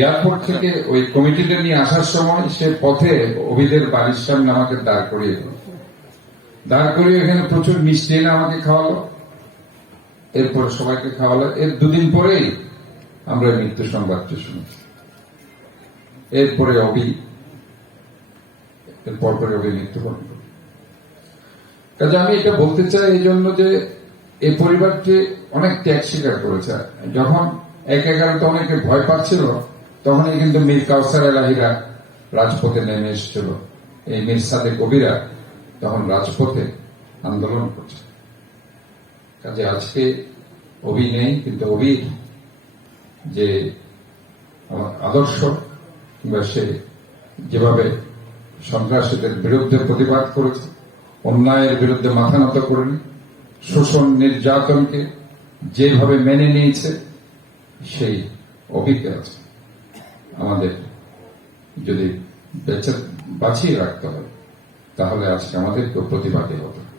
Airport থেকে ওই কমিটিটা নিয়ে আসার সময় সে পথে অভিদের বাড়ির সামনে আমাকে দাঁড় করিয়ে দিল। দাঁড় করিয়ে এখানে প্রচুর মিষ্টি এনে আমাকে খাওয়ালো। এরপর সবাইকে খাওয়ালো। এর দুদিন পরেই আমরা মৃত্যু সংবাদটি শুনেছি এরপরে অভি এরপর পরে অভি মৃত্যুবরণ করল কাজে আমি এটা বলতে চাই এই জন্য যে এই পরিবারটি অনেক ত্যাগ স্বীকার করেছে। যখন এক এগারোতে অনেকে ভয় পাচ্ছিল তখনই কিন্তু মীর কাউসার এলাহিরা রাজপথে নেমে এসেছিল। এই মীর সাদে কবিরা তখন রাজপথে আন্দোলন করছে। কাজে আজকে অভি নেই, কিন্তু অভির যে আদর্শ কিংবা সে যেভাবে সন্ত্রাসীদের বিরুদ্ধে প্রতিবাদ করেছে, অন্যায়ের বিরুদ্ধে মাথা নত করেনি, শোষণ নির্যাতনকে যেভাবে মেনে নিয়েছে, সেই অভিজ্ঞ আছে। আমাদের যদি বেঁচে বাঁচিয়ে রাখতে হবে তাহলে আজকে আমাদেরকে প্রতিবাদী হতে হবে।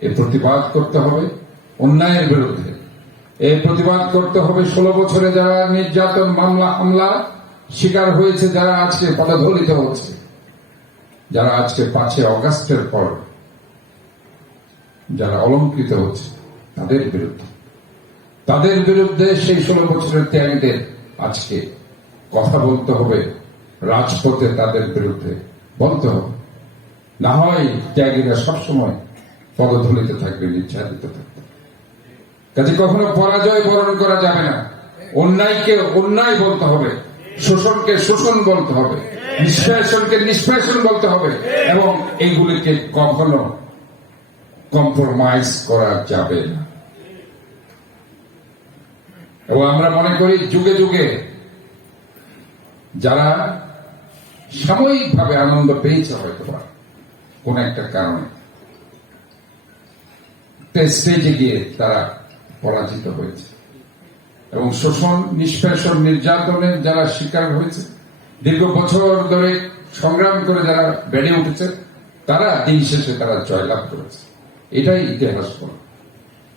এই প্রতিবাদ করতে হবে অন্যায়ের বিরুদ্ধে। এই প্রতিবাদ করতে হবে ষোলো বছরে যারা নির্যাতন মামলা হামলা শিকার হয়েছে, যারা আজকে পদধলিত হচ্ছে, যারা আজকে পাঁচে অগাস্টের পর যারা অলঙ্কৃত হচ্ছে, তাদের বিরুদ্ধে। তাদের বিরুদ্ধে সেই ষোলো বছরের ত্যাগীদের আজকে কথা বলতে হবে, রাজপথে তাদের বিরুদ্ধে বলতে হবে। না হয় ত্যাগীরা সবসময় পদধলিত থাকবে, নির্যাতিত থাকবে। কাজে কখনো পরাজয় বরণ করা যাবে না। অন্যায়কে অন্যায় বলতে হবে, শোষণকে শোষণ বলতে হবে, নিষ্পেষণকে নিষ্পেষণ বলতে হবে এবং এইগুলিকে কখনো কম্প্রোমাইজ করা যাবে না। এবং আমরা মনে করি যুগে যুগে যারা সাময়িকভাবে আনন্দ পেয়েছে হয়তো কোন একটা কারণে। স্টেজে গিয়ে তারা পরাজিত হয়েছে। এবং শোষণ, নিষ্পেষণ, নির্যাতনের যারা শিকার হয়েছে, দীর্ঘ বছর ধরে সংগ্রাম করে যারা বেড়ে উঠেছে, তারা দিন শেষে তারা জয়লাভ করেছে। এটাই ইতিহাস বলে।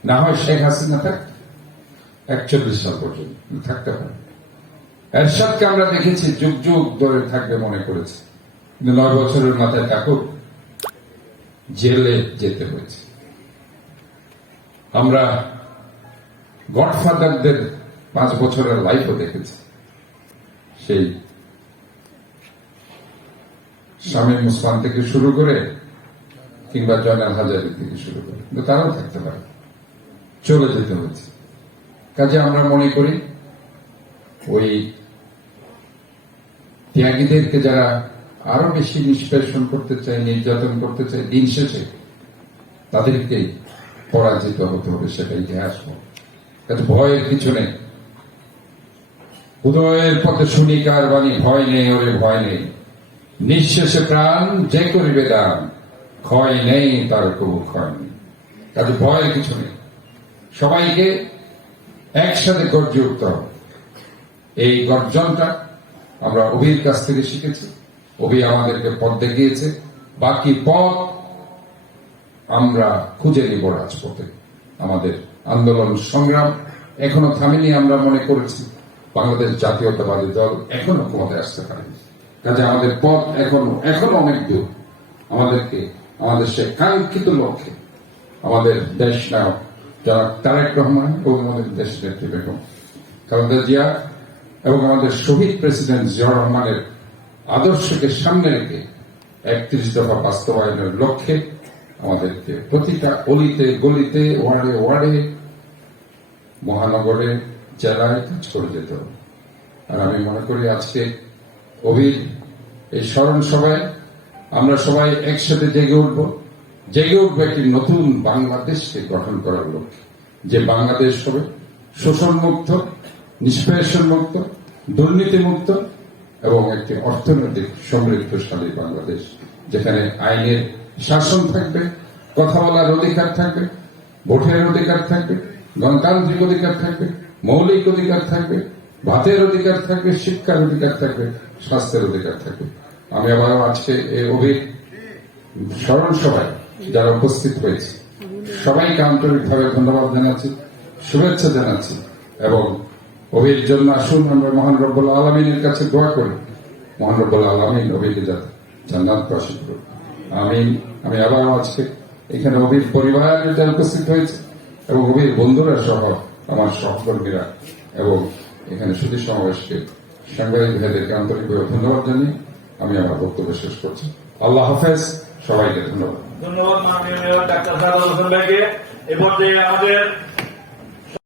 না হয় শেখ হাসিনা থাক, একচল্লিশ সাল পর্যন্ত থাকতে পারে। এরশাদকে আমরা দেখেছি যুগ যুগ ধরে থাকবে মনে করেছে। কিন্তু নয় বছরের মাথায় ঠাকুর জেলে যেতে হয়েছে। আমরা গডফাদারদের পাঁচ বছরের লাইফও দেখেছি। সেই স্বামী মুসলাম থেকে শুরু করে কিংবা জয়নাল হাজারি থেকে শুরু করে, কিন্তু তারাও থাকতে পারে। চলে যেতে হয়েছে। কাজে আমরা মনে করি ওই ত্যাগীদেরকে যারা আরও বেশি নিষ্পেষণ করতে চায়, নির্যাতন করতে চায়, দিন শেষে তাদেরকে পরাজিত হতে হবে সেটা ইতিহাস। কাজে ভয়ের কিছু নেই। উদয়ের পথে শুনি কার বাণী, ভয় নেই, ওরে ভয় নেই। নিঃশেষে প্রাণ যে করিবে দান, ক্ষয় নেই, তার কবু ক্ষয় নেই। কাজে ভয়ের কিছু নেই। সবাইকে একসাথে গর্জে উঠতে হবে। এই গর্জনটা আমরা অভির কাছ থেকে শিখেছি। অভি আমাদেরকে পথ দেখিয়েছে। বাকি পথ আমরা খুঁজে নিব রাজপথে। আমাদের আন্দোলন সংগ্রাম এখনও থামেনি আমরা মনে করেছি। বাংলাদেশ জাতীয়তাবাদী দল এখনও ক্ষমতায় আসতে পারেনি। কাজে আমাদের পথ এখনও এখনও অনেক দূর। আমাদেরকে, আমাদের সে কাঙ্ক্ষিত লক্ষ্যে, আমাদের দেশ নায়ক যারা তারেক রহমান এবং আমাদের দেশ নেত্রী বেগম। খালেদা জিয়া এবং আমাদের শহীদ প্রেসিডেন্ট জিয়া রহমানের আদর্শকে সামনে রেখে একত্রিশ দফা বাস্তবায়নের লক্ষ্যে আমাদেরকে প্রতিটা অলিতে, গলিতে, ওয়ার্ডে ওয়ার্ডে, মহানগরে, জেলায় কাজ করে যেতে হবে। আর আমি মনে করি আজকে অভির এই স্মরণ সভায় আমরা সবাই একসাথে জেগে উঠব। জেগে উঠবো একটি নতুন বাংলাদেশকে গঠন করার লক্ষ্যে। যে বাংলাদেশ হবে শোষণ মুক্ত নিষ্পেষণ মুক্ত দুর্নীতি মুক্ত এবং একটি অর্থনৈতিক সমৃদ্ধশালী বাংলাদেশ, যেখানে আইনের শাসন থাকবে, কথা বলার অধিকার থাকবে, ভোটের অধিকার থাকবে, গণতান্ত্রিক অধিকার থাকবে, মৌলিক অধিকার থাকবে, ভাতের অধিকার থাকবে, শিক্ষার অধিকার থাকবে, স্বাস্থ্যের অধিকার থাকবে। আমি আবারও আজকে এই অভির স্মরণ সভায় যারা উপস্থিত হয়েছে, সবাইকে আন্তরিকভাবে ধন্যবাদ জানাচ্ছি, শুভেচ্ছা জানাচ্ছি এবং অভির জন্য আসুন, আমরা মহান রব্বুল আলমিনের কাছে দোয়া করি। মহান রব্বুল আলমিন যাতে জান্নাত প্রসিদ্ধ করুন আমিন। আমি আবার আজকে এখানে অভির পরিবার যারা উপস্থিত হয়েছে এবং অভির বন্ধুরা সহ আমার সহকর্মীরা এবং এখানে সুধী সমাবেশকে সাংবাদিক ভাইদেরকে আন্তরিকভাবে ধন্যবাদ জানিয়ে আমি আমার বক্তব্য শেষ করছি। আল্লাহ হাফেজ। সবাইকে ধন্যবাদ। ধন্যবাদ ডাক্তার এ পর্যায়ে আমাদের